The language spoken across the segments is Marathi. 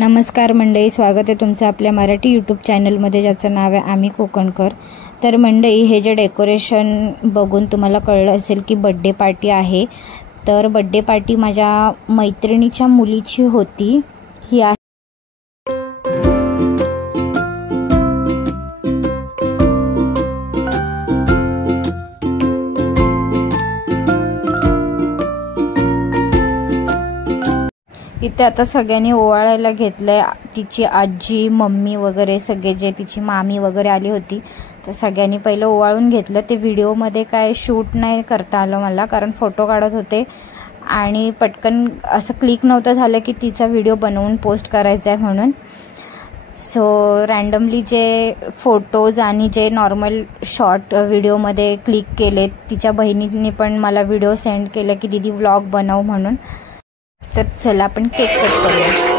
नमस्कार मंडळी, स्वागत आहे तुमचं आपल्या मराठी यूट्यूब चॅनलमध्ये ज्याचं नाव आहे आम्ही कोकणकर। तर मंडळी, हे जे डेकोरेशन बघून तुम्हाला कळलं असेल की बर्थडे पार्टी आहे। तर बर्थडे पार्टी माझ्या मैत्रिणीच्या मुलीची होती। ही इथे आता सगळ्यांनी ओवाळायला घेतलंय। तिची आजी, मम्मी वगैरे सगळे, जे तिची मामी वगैरे आली होती, तर सगळ्यांनी पहिलं ओवाळून घेतलं। ते व्हिडिओमध्ये काय शूट नाही करता आलं मला, कारण फोटो काढत होते आणि पटकन असं क्लिक नव्हतं झालं की तिचा व्हिडिओ बनवून पोस्ट करायचा आहे म्हणून। सो रँडमली जे फोटोज आणि जे नॉर्मल शॉर्ट व्हिडिओमध्ये क्लिक केले। तिच्या बहिणीने पण मला व्हिडिओ सेंड केला की दीदी व्लॉग बनव म्हणून। तर चला आपण केक कट करूया।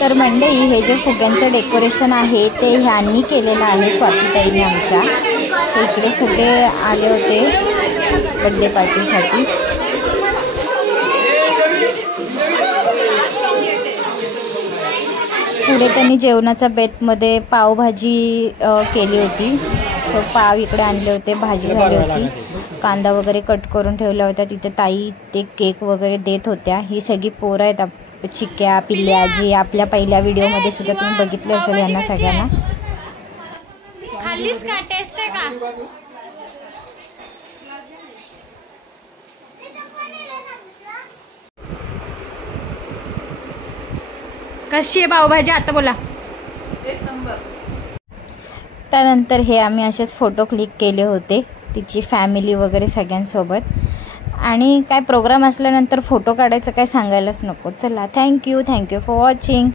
तर मंडळी, हे जे फुग्यांचं डेकोरेशन आहे ते ह्यांनी केलेलं आहे, स्वातीताईंनी आमच्या। तर इकडे सगळे आले होते बर्थडे पार्टीसाठी। पुढे त्यांनी जेवणाच्या बेतमध्ये पावभाजी केली होती। सो पाव इकडे आणले होते, भाजी झाली होती, कांदा वगैरे कट करून ठेवला होता। तिथे ताई ते केक वगैरे देत होत्या। ही सगळी पोरं आहेत, चिक्क्या पिल्ल्या, जी आपल्या पहिल्या व्हिडिओमध्ये सुद्धा तुम्ही बघितले असेल यांना सगळ्यांना। खालीच का टेस्ट आहे का? कशी आहे पावभाजी आता बोला? एक नंबर। त्यानंतर हे आम्ही असेच फोटो क्लिक केले होते तिची फॅमिली वगैरे सगळ्यांसोबत। आणि काय प्रोग्राम असल्यानंतर फोटो काढायचं काय सांगायलाच नको। चला, थँक्यू फॉर वॉचिंग।